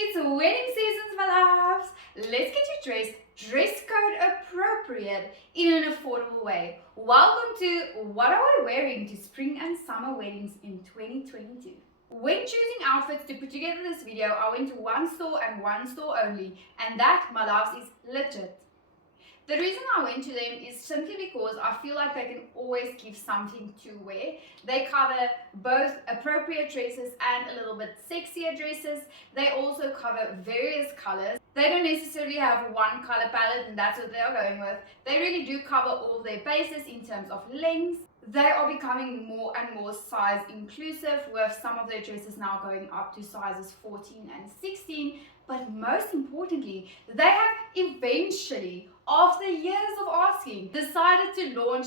It's wedding seasons, my loves. Let's get you dressed, dress code appropriate in an affordable way. Welcome to What Are We Wearing to Spring and Summer Weddings in 2022. When choosing outfits to put together this video, I went to one store and one store only, and that, my loves, is legit. The reason I went to them is simply because I feel like they can always give something to wear. They cover both appropriate dresses and a little bit sexier dresses. They also cover various colors. They don't necessarily have one color palette and that's what they are going with. They really do cover all their bases in terms of lengths. They are becoming more and more size inclusive, with some of their dresses now going up to sizes 14 and 16. But most importantly, they have eventually, after years of asking, decided to launch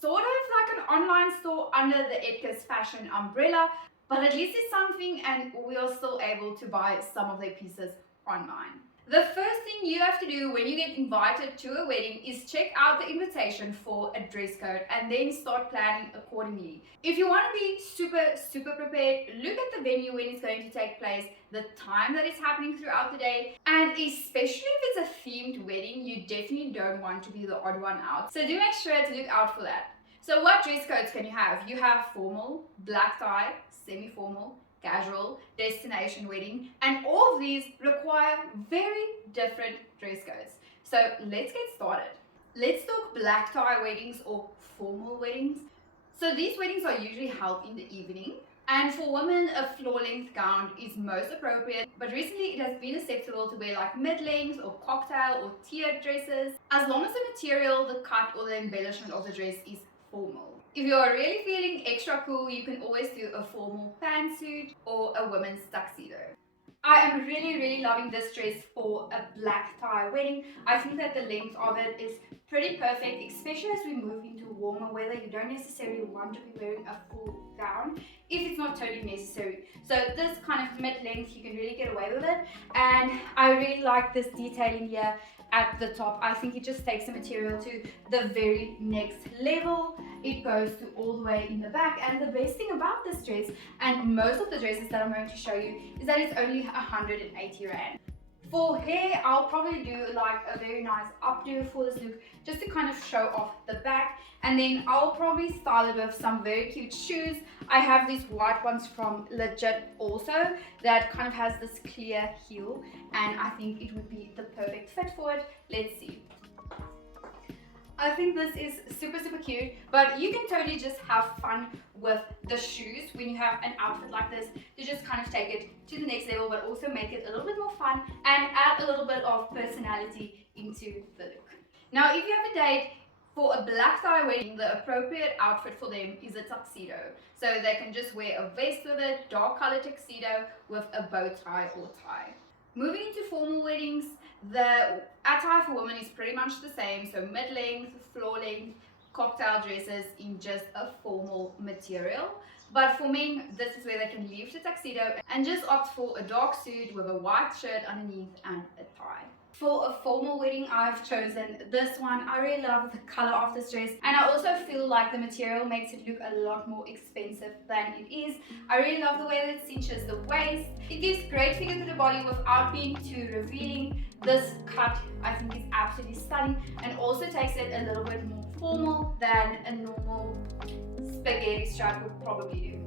sort of like an online store under the Edgar's Fashion umbrella. But at least it's something, and we are still able to buy some of their pieces online. The first thing you have to do when you get invited to a wedding is check out the invitation for a dress code and then start planning accordingly. If you want to be super prepared, look at the venue when it's going to take place, the time that it's happening throughout the day, and especially if it's a themed wedding, you definitely don't want to be the odd one out. So do make sure to look out for that. So what dress codes can you have? You have formal, black tie, semi-formal, casual, destination wedding, and all of these require very different dress codes. So let's get started. Let's talk black tie weddings or formal weddings. So these weddings are usually held in the evening, and for women a floor-length gown is most appropriate, but recently it has been acceptable to wear like mid-length or cocktail or tiered dresses, as long as the material, the cut or the embellishment of the dress is formal. If you are really feeling extra cool, you can always do a formal pantsuit or a women's tuxedo. I am really loving this dress for a black tie wedding. I think that the length of it is pretty perfect, especially as we move into warmer weather. You don't necessarily want to be wearing a full gown if it's not totally necessary. So this kind of mid-length, you can really get away with it. And I really like this detailing here at the top. I think it just takes the material to the very next level. It goes to all the way in the back, and the best thing about this dress, and most of the dresses that I'm going to show you, is that it's only 180 rand. For hair, I'll probably do like a very nice updo for this look, just to kind of show off the back, and then I'll probably style it with some very cute shoes. I have these white ones from Legit also that kind of has this clear heel, and I think it would be the perfect fit for it. Let's see. I think this is super cute, but you can totally just have fun with the shoes when you have an outfit like this, to just kind of take it to the next level, but also make it a little bit more fun and add a little bit of personality into the look. Now, if you have a date for a black tie wedding, the appropriate outfit for them is a tuxedo. So they can just wear a vest with it, dark colored tuxedo with a bow tie or tie. Moving into formal weddings, the attire for women is pretty much the same. So mid-length, floor-length, cocktail dresses in just a formal material. But for men, this is where they can leave the tuxedo and just opt for a dark suit with a white shirt underneath and a tie. For a formal wedding, I've chosen this one. I really love the color of this dress, and I also feel like the material makes it look a lot more expensive than it is. I really love the way that it cinches the waist. It gives great figure to the body without being too revealing. This cut, I think, is absolutely stunning, and also takes it a little bit more formal than a normal spaghetti strap would probably do.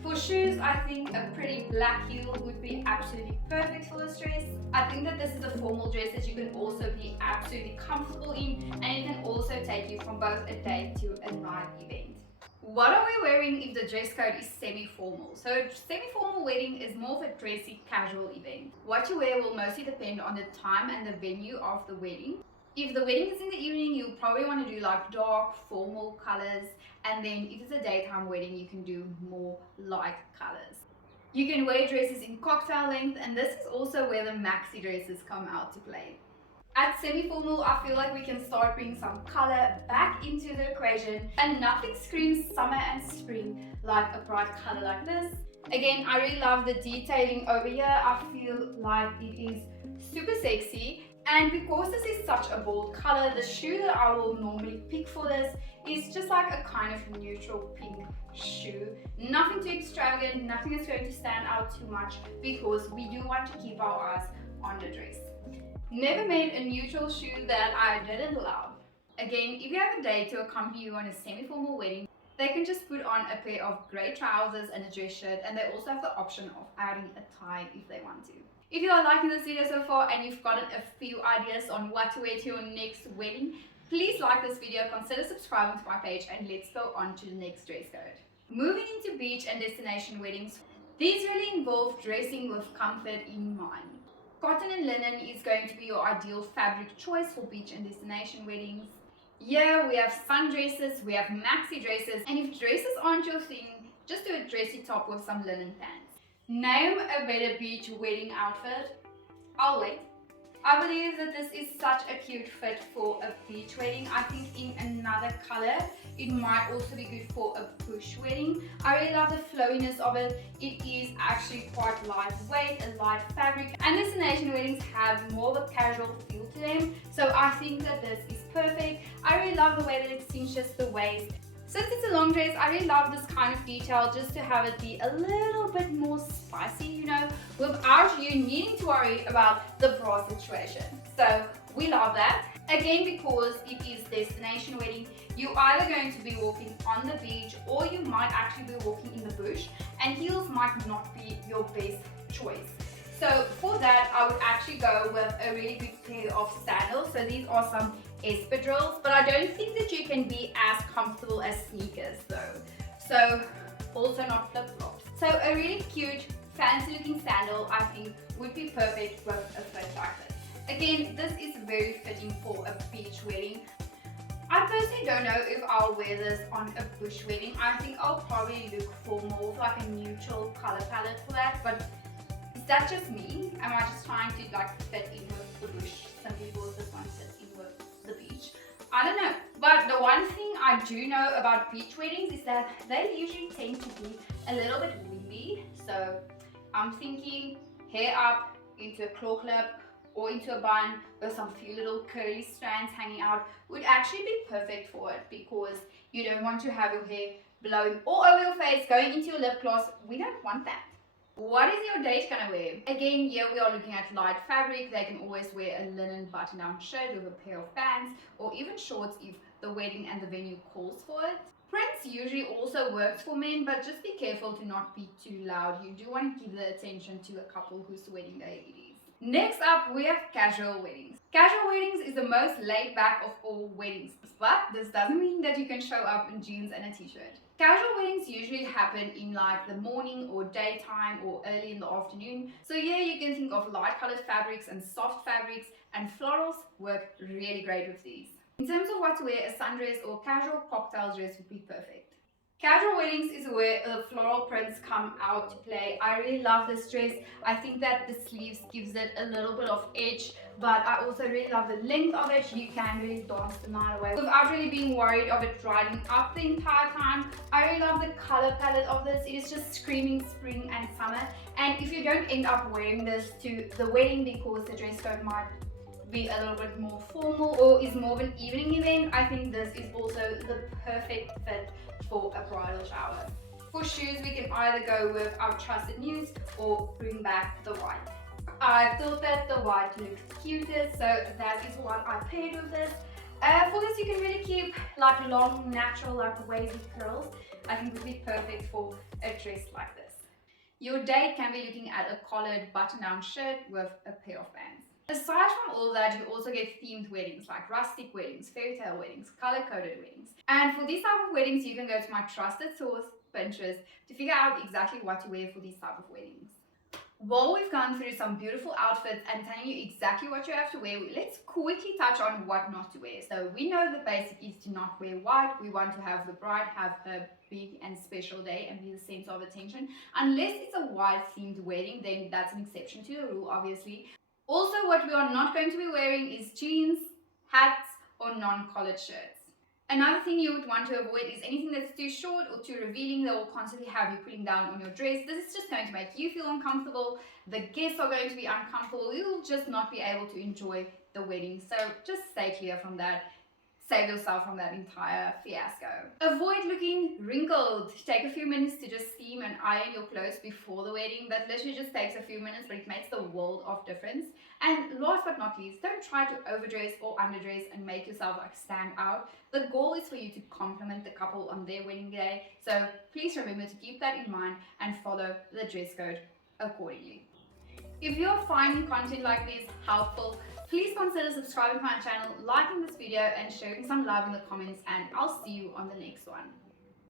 For shoes, I think a pretty black heel would be absolutely perfect for this dress. I think that this is a formal dress that you can also be absolutely comfortable in, and it can also take you from both a day to a night event. What are we wearing if the dress code is semi-formal? So a semi-formal wedding is more of a dressy, casual event. What you wear will mostly depend on the time and the venue of the wedding. If the wedding is in the evening, you'll probably want to do like dark, formal colors. And then if it's a daytime wedding, you can do more light colors. You can wear dresses in cocktail length, and this is also where the maxi dresses come out to play. At semi-formal, I feel like we can start bringing some color back into the equation, and nothing screams summer and spring like a bright color like this. Again, I really love the detailing over here. I feel like it is super sexy. And because this is such a bold color, the shoe that I will normally pick for this is just like a kind of neutral pink shoe. Nothing too extravagant, nothing that's going to stand out too much, because we do want to keep our eyes on the dress. Never made a neutral shoe that I didn't love. Again, if you have a date to accompany you on a semi-formal wedding, they can just put on a pair of grey trousers and a dress shirt, and they also have the option of adding a tie if they want to. If you are liking this video so far and you've gotten a few ideas on what to wear to your next wedding, please like this video, consider subscribing to my page, and let's go on to the next dress code. Moving into beach and destination weddings, these really involve dressing with comfort in mind. Cotton and linen is going to be your ideal fabric choice for beach and destination weddings. Here we have sundresses, we have maxi dresses, and if dresses aren't your thing, just do a dressy top with some linen pants. Name a better beach wedding outfit. I'll wait. I believe that this is such a cute fit for a beach wedding. I think in another color, it might also be good for a bush wedding. I really love the flowiness of it. It is actually quite lightweight, a light fabric, and destination weddings have more of a casual feel to them. So I think that this is perfect. I really love the way that it cinches the waist. Since it's a long dress, I really love this kind of detail, just to have it be a little bit more spicy, you know, without you needing to worry about the bra situation. So we love that. Again, because it is destination wedding, you're either going to be walking on the beach or you might actually be walking in the bush, and heels might not be your best choice. So for that, I would actually go with a really good pair of sandals. So these are some espadrilles, but I don't think that you can be as comfortable as sneakers though. So also not flip-flops. So a really cute, fancy looking sandal I think would be perfect with a fit like this. Again, this is very fitting for a beach wedding. I personally don't know if I'll wear this on a bush wedding. I think I'll probably look for more of like a neutral color palette for that, but is that just me? Am I just trying to like fit in with the bush simply because this one fits in with the beach? I don't know. But the one thing I do know about beach weddings is that they usually tend to be a little bit windy. So I'm thinking hair up into a claw clip or into a bun with some few little curly strands hanging out would actually be perfect for it, because you don't want to have your hair blowing all over your face, going into your lip gloss. We don't want that. What is your date gonna wear? Again, here we are looking at light fabric. They can always wear a linen button-down shirt with a pair of pants, or even shorts if the wedding and the venue calls for it. Prints usually also works for men, but just be careful to not be too loud. You do want to give the attention to a couple whose wedding day it is. Next up, we have casual weddings. Casual weddings is the most laid back of all weddings, but this doesn't mean that you can show up in jeans and a t-shirt. Casual weddings usually happen in like the morning or daytime or early in the afternoon. So yeah, you can think of light colored fabrics and soft fabrics, and florals work really great with these. In terms of what to wear, a sundress or casual cocktail dress would be perfect. Casual weddings is where the floral prints come out to play. I really love this dress. I think that the sleeves gives it a little bit of edge, but I also really love the length of it. You can really dance the night away without really being worried of it riding up the entire time. I really love the color palette of this. It is just screaming spring and summer. And if you don't end up wearing this to the wedding because the dress code might be a little bit more formal or is more of an evening event, I think this is also the perfect fit for a bridal shower. For shoes, we can either go with our trusted nudes or bring back the white. I thought that the white looked cutest, so that is what I paired with this. For this, you can really keep like long, natural, like wavy curls. I think would be perfect for a dress like this. Your date can be looking at a collared button-down shirt with a pair of pants. Aside from all that, you also get themed weddings like rustic weddings, fairy tale weddings, color-coded weddings. And for these type of weddings, you can go to my trusted source, Pinterest, to figure out exactly what to wear for these type of weddings. While we've gone through some beautiful outfits and telling you exactly what you have to wear, let's quickly touch on what not to wear. So we know the basic is to not wear white. We want to have the bride have her big and special day and be the center of attention. Unless it's a white themed wedding, then that's an exception to the rule, obviously. Also, what we are not going to be wearing is jeans, hats, or non-collared shirts. Another thing you would want to avoid is anything that's too short or too revealing that will constantly have you putting down on your dress. This is just going to make you feel uncomfortable. The guests are going to be uncomfortable. You will just not be able to enjoy the wedding. So just stay clear from that. Save yourself from that entire fiasco. Avoid looking wrinkled. Take a few minutes to just steam and iron your clothes before the wedding. That literally just takes a few minutes, but it makes the world of difference. And last but not least, don't try to overdress or underdress and make yourself like stand out. The goal is for you to compliment the couple on their wedding day. So please remember to keep that in mind and follow the dress code accordingly. If you're finding content like this helpful, please consider subscribing to my channel, liking this video, and showing some love in the comments, and I'll see you on the next one.